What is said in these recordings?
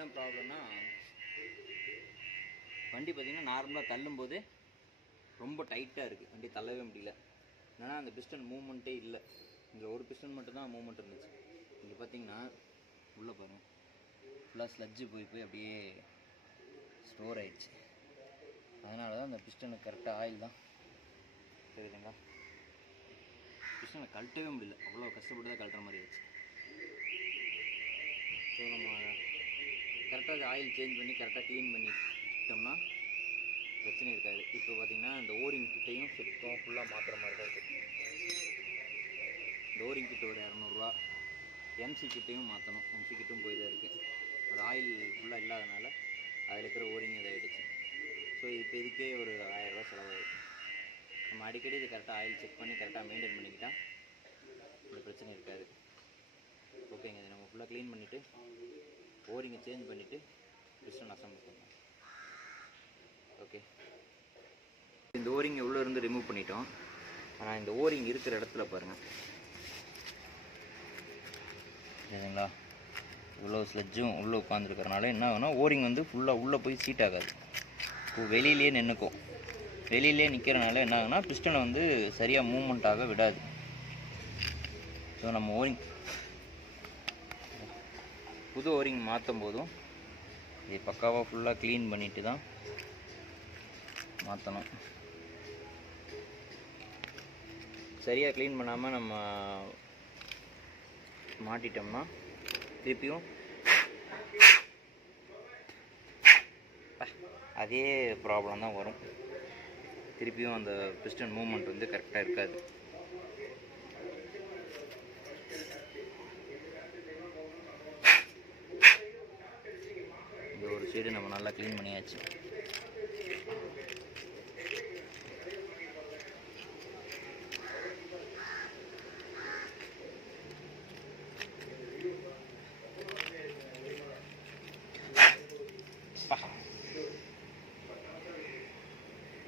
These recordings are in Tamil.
என்ன ப்ராப்ளம்னா, வண்டி பார்த்திங்கன்னா நார்மலாக தள்ளும்போது ரொம்ப டைட்டாக இருக்குது, வண்டி தள்ளவே முடியல. என்னன்னா அந்த பிஸ்டன் மூவ்மெண்ட்டே இல்லை. இங்கே ஒரு பிஸ்டன் மட்டும்தான் மூவ்மெண்ட் இருந்துச்சு. இங்கே பார்த்தீங்கன்னா உள்ளே பாருங்கள், ஃபுல்லாக ஸ்லட்ஜு போய் அப்படியே ஸ்டோர் ஆயிடுச்சு. அதனால தான் அந்த பிஸ்டனுக்கு கரெக்டாக ஆயில் தான் தெரியுதுங்களா, பிஸ்டனை கழட்டவே முடியல. அவ்வளோ கஷ்டப்பட்டு தான் கழட்டுற மாதிரி ஆயிடுச்சு. ஸோ நம்ம கரெக்டாக ஆயில் சேஞ்ச் பண்ணி கரெக்டாக க்ளீன் பண்ணிட்டோம்னா பிரச்சனை இருக்காது. இப்போ பார்த்திங்கன்னா இந்த ஓரிங் கிட்டையும் சுத்தம் ஃபுல்லாக மாற்றுற மாதிரி தான் இருக்குது. இந்த ஓரிங் கிட்ட ஒரு 200 எம்சி கிட்டையும் மாற்றணும். எம்சி கிட்டும் போய் தான் இருக்குது. அது ஆயில் ஃபுல்லாக இல்லாதனால அதில் இருக்கிற ஓரிங் இதாகிடுச்சு. ஸோ இப்போ இதுக்கே ஒரு 1000 செலவாயிடும். நம்ம அடிக்கடி இது கரெக்டாக ஆயில் செக் பண்ணி கரெக்டாக மெயின்டைன் பண்ணிக்கிட்டால் இந்த பிரச்சனை இருக்காது. ஓகேங்க, இது நம்ம ஃபுல்லாக க்ளீன் பண்ணிவிட்டு ஓரிங்கை சேஞ்ச் பண்ணிவிட்டு பிஸ்டன் அசம்பிள் பண்ணலாம். ஓகே, இந்த ஓரிங்கை உள்ளே இருந்து ரிமூவ் பண்ணிட்டோம். ஆனால் இந்த ஓரிங் இருக்கிற இடத்துல பாருங்கள், சரிங்களா, இவ்வளோ ஸ்லெட்ஜும் உள்ளே உட்காந்துருக்கறனால என்ன ஆகுனா ஓரிங் வந்து ஃபுல்லாக உள்ளே போய் சீட் ஆகாது. இப்போ வெளியிலே நின்றுக்கும். வெளியிலே நிற்கிறனால என்ன ஆகுனா பிஸ்டனை வந்து சரியாக மூவ்மெண்ட் ஆக விடாது. ஸோ நம்ம ஓரிங் புது ஓரிங் மாற்றும் போதும் இதை பக்காவாக ஃபுல்லாக க்ளீன் பண்ணிவிட்டு தான் மாற்றணும். சரியாக க்ளீன் பண்ணாமல் நம்ம மாட்டிட்டோம்னா திருப்பியும் அதே ப்ராப்ளம் தான் வரும். திருப்பியும் அந்த பிஸ்டன் மூவ்மெண்ட் வந்து கரெக்டாக இருக்காது. இந்த ஒரு சைடு நம்ம நல்லா க்ளீன் பண்ணியாச்சு.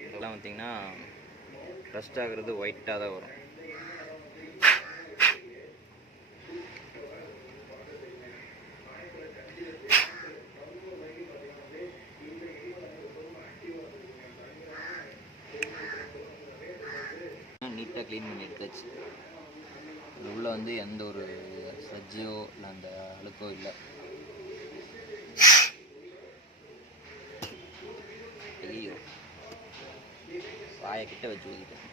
இதெல்லாம் பார்த்திங்கன்னா ரஸ்ட் ஆகிறது ஒயிட்டாக தான் வரும். நீட்டாக க்ளீன் பண்ணி எடுத்தாச்சு. உள்ளே வந்து எந்த ஒரு ஸ்லட்ஜோ இல்லை அந்த அழுக்கோ இல்லை. ஐயோ, வாயை கிட்ட வச்சு ஊதிட்டேன்.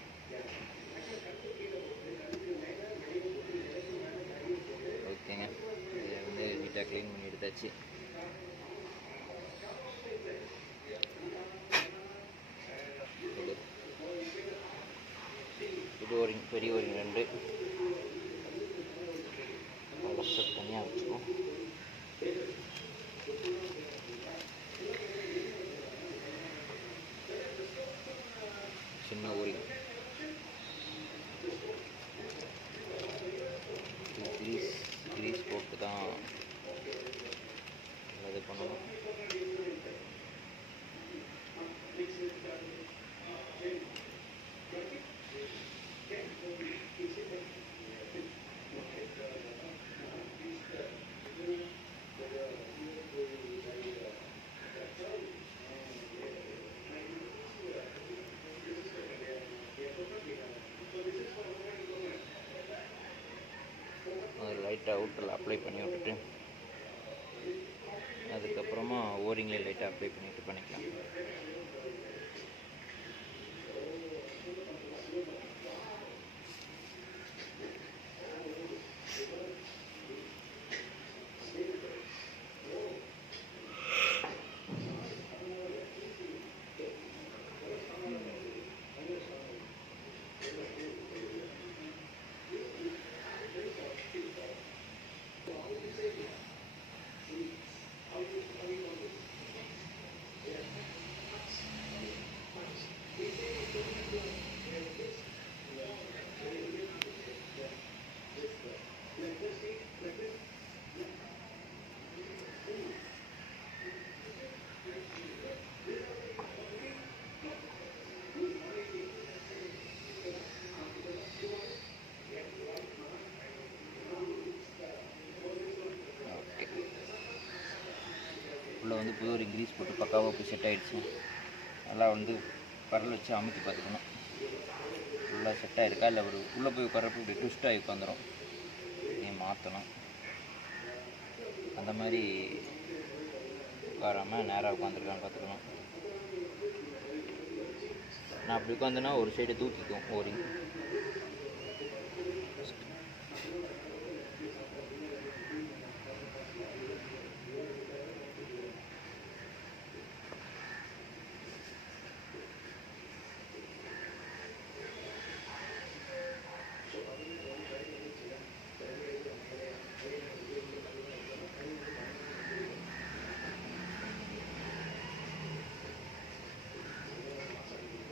ஓகேங்க, இதை வந்து நீட்டாக க்ளீன் பண்ணி எடுத்தாச்சு. இது ஓரிங், பெரிய ஓரிங் 2 செட் தனியாக வச்சுக்கோம். சின்ன ஓரிங் கிரீஸ் போட்டு தான் இது பண்ணணும். லைட்டாக அவுட்டரில் அப்ளை பண்ணி விட்டுட்டு அதுக்கப்புறமா ஓரிங்லேயே லைட்டாக அப்ளை பண்ணிவிட்டு பண்ணிக்கலாம். வந்து புது ஒரு கிரீஸ் போட்டு பக்காவாக போய் செட் ஆகிடுச்சு. நல்லா வந்து பரல் வச்சு அமுத்தி பார்த்துக்கணும் ஃபுல்லாக செட் ஆகிருக்கா, இல்லை ஒரு உள்ளே போய் உட்காரப்போ இப்படி ட்விஸ்ட் ஆகி உட்காந்துரும். இதையும் மாற்றணும். அந்த மாதிரி உட்காராமல் நேராக உட்காந்துருக்கான்னு பார்த்துக்கணும். நான் அப்படி உட்காந்துன்னா ஒரு சைடு தூக்கிக்கும் ஓரிங்.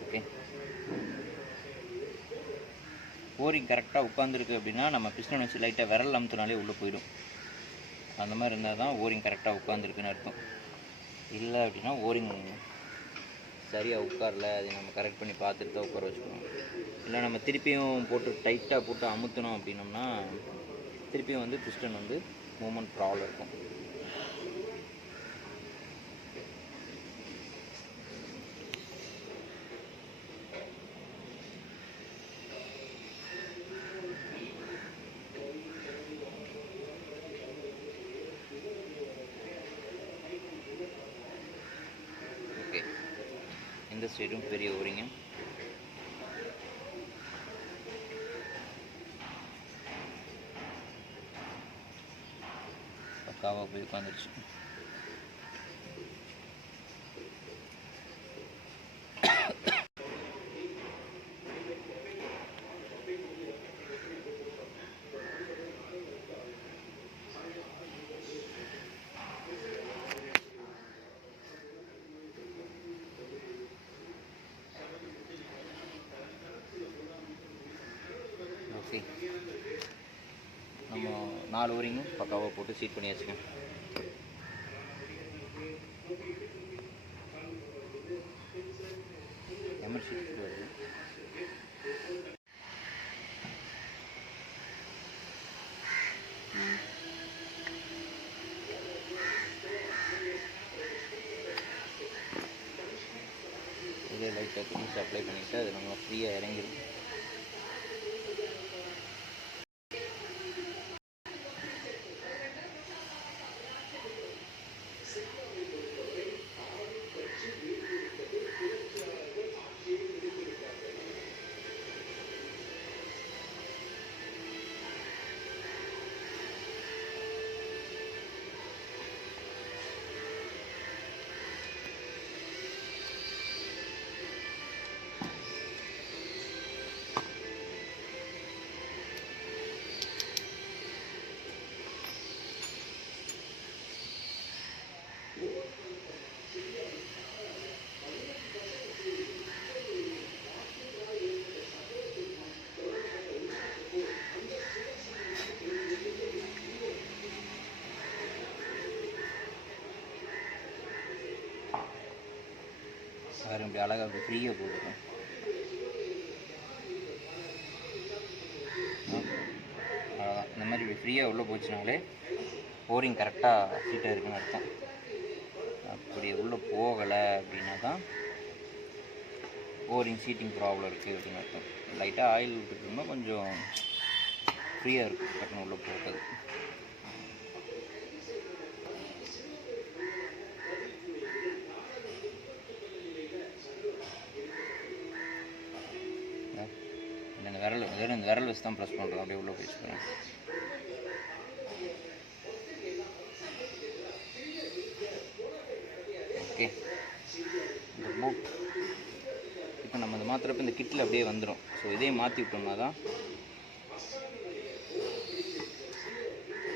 ஓகே, ஓரிங் கரெக்டாக உட்காந்துருக்கு அப்படின்னா நம்ம பிஸ்டன் வச்சு லைட்டாக விரல் அமுத்தினாலே உள்ளே போயிடும். அந்த மாதிரி இருந்தால் தான் ஓரிங் கரெக்டாக உட்காந்துருக்குன்னு அர்த்தம். இல்லை அப்படின்னா ஓரிங் சரியாக உட்காரல, அதை நம்ம கரெக்ட் பண்ணி பார்த்துட்டு தான் உட்கார வச்சுக்கணும். இல்லை நம்ம திருப்பியும் போட்டு டைட்டாக போட்டு அமுத்தணும் அப்படின்னோம்னா திருப்பியும் வந்து பிஸ்டன் வந்து மூமெண்ட் ப்ராப்ளம் இருக்கும். ஓகே, இந்த சைடும் பெரிய ஓரிங்க. பக்காவாக போய் உட்காந்துருச்சு. ஓகே, நம்ம 4 ஓரிங்கும் பக்காவாக போட்டு சீட் பண்ணி வச்சுக்கோங்க. எமர்ஜென்சி வருது. இதே லைட்டாக திங்ஸ் அப்ளை பண்ணிவிட்டு அது நம்ம ஃப்ரீயாக இறங்கிடும். வேறு இப்படி அழகாக அப்படி ஃப்ரீயாக போட்டுருக்கோம். அவ்வளோதான். இந்த மாதிரி இப்படி ஃப்ரீயாக உள்ளே போச்சுனாலே ஓரிங் கரெக்டாக சீட்டாக இருக்குன்னு அர்த்தம். அப்படி உள்ளே போகலை அப்படின்னா தான் ஓரிங் சீட்டிங் ப்ராப்ளம் இருக்குது அப்படின்னு அர்த்தம். லைட்டாக ஆயில் விட்டுட்டோம்னா கொஞ்சம் ஃப்ரீயாக இருக்கும் கட்டணம் உள்ளே போகிறது. இந்த விரல் வச்சு தான் ப்ரெஸ் பண்ணுறோம். அப்படியே உள்ளே போய் வச்சுக்கிறேன். ஓகே, இந்த பூட் இப்போ நம்ம இந்த மாத்திரப்போ இந்த கிட்டில் அப்படியே வந்துடும். ஸோ இதையும் மாற்றி விட்டோம்னா தான்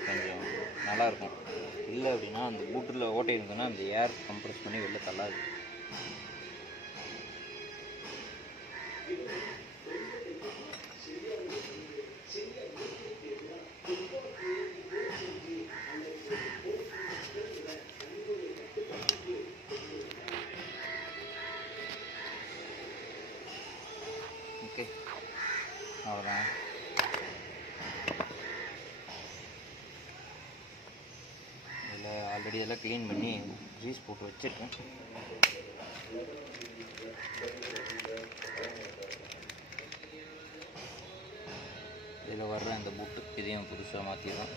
கொஞ்சம் நல்லாயிருக்கும். இல்லை அப்படின்னா அந்த பூட்டில் ஓட்டை இருந்ததுன்னா அந்த ஏர் கம்ப்ரெஸ் பண்ணி வெளில தள்ளாது. ஓகே, அவ்வளோதான். இதில் ஆல்ரெடி இதெல்லாம் க்ளீன் பண்ணி க்ரீஸ் போட்டு வச்சுருக்கேன். இதில் வர்ற இந்த புட்டு இதையும் புதுசாக மாற்றிடுறோம்.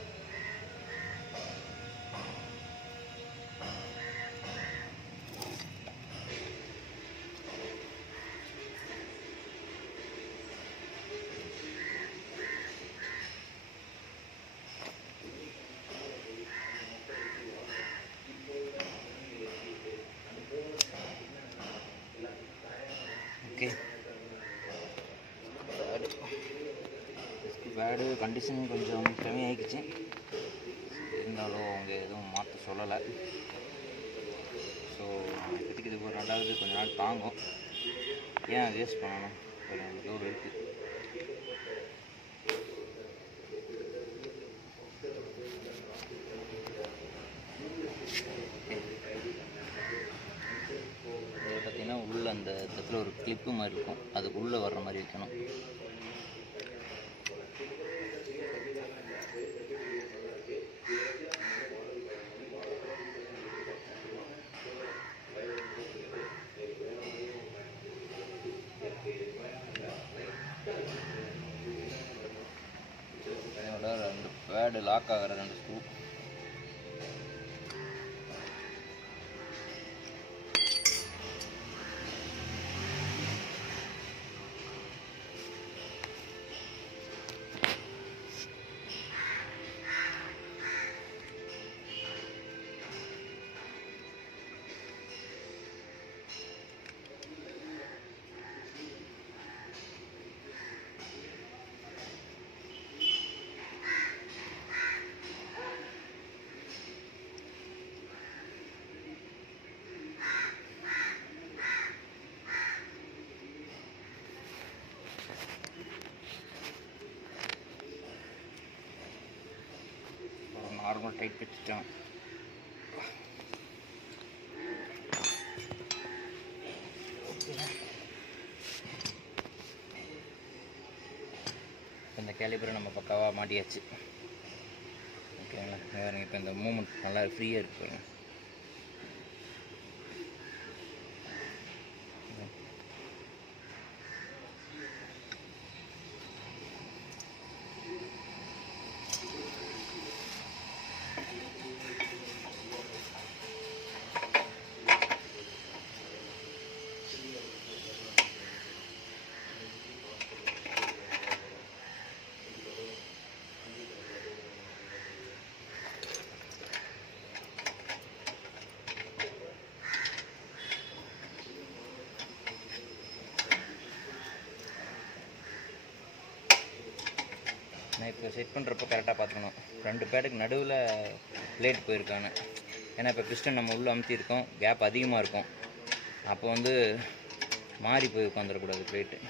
ஓகே, பேடு கண்டிஷன் கொஞ்சம் கம்மியாகிடுச்சு, இருந்தாலும் அவங்க எதுவும் மாற்ற சொல்லலை. ஸோ இப்போதைக்கு இதுக்கு ஒரு 2வது கொஞ்ச நாள் தாங்கும். ஏன் வேஸ்ட் பண்ணணும், ஒரு இருக்குது. இதில் பார்த்திங்கன்னா உள்ளே அந்த இடத்துல ஒரு கிளிப்பு மாதிரி இருக்கும், அதுக்கு உள்ளே வர்ற மாதிரி வைக்கணும். இதோட 2 பேடு லாக் ஆகிற 2 ஸ்க்ரூ. நார்மல் டைட் வச்சுட்டேன். இந்த கேலிபரை நம்ம பக்காவாக மாட்டியாச்சு. ஓகேங்களா, வேறு இப்போ இந்த மூமெண்ட் நல்லா ஃப்ரீயாக இருக்குங்க. நான் இப்போ செட் பண்ணுறப்போ கரெக்டாக பார்த்துக்கணும், 2 பேடுக்கு நடுவில் பிளேட் போயிருக்காங்க. ஏன்னா இப்போ பிஸ்டன் நம்ம உள்ளே அமுத்தியிருக்கோம், கேப் அதிகமாக இருக்கும், அப்போ வந்து மாறி போய் உட்காந்துடக்கூடாது பிளேட்டு.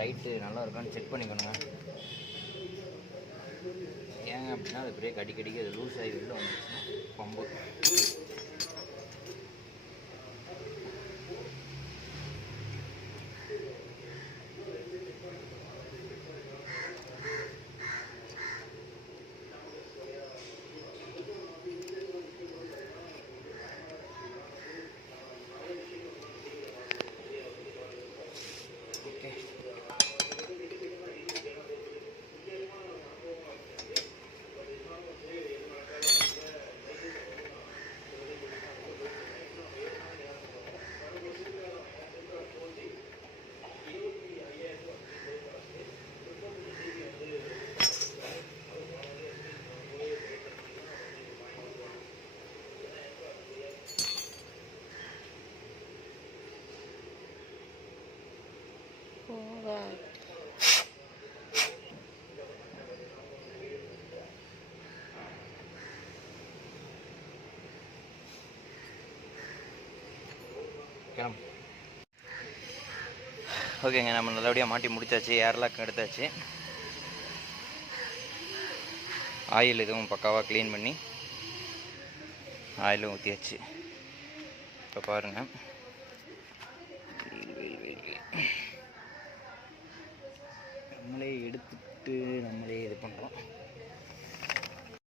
டைட்டு நல்லா இருக்கான்னு செக் பண்ணிக்கணுங்க. ஏங்க அப்படின்னா அது பிரேக் அடிக்கடிக்கு அது லூஸ் ஆகி உள்ள வந்துச்சுன்னா பம்பு. ஓகேங்க, நம்ம நல்லபடியாக மாட்டி முடிச்சாச்சு, ஏர்லாக் எடுத்தாச்சு. ஆயில் இதுவும் பக்காவாக க்ளீன் பண்ணி ஆயிலும் ஊற்றியாச்சு. இப்போ பாருங்கள்,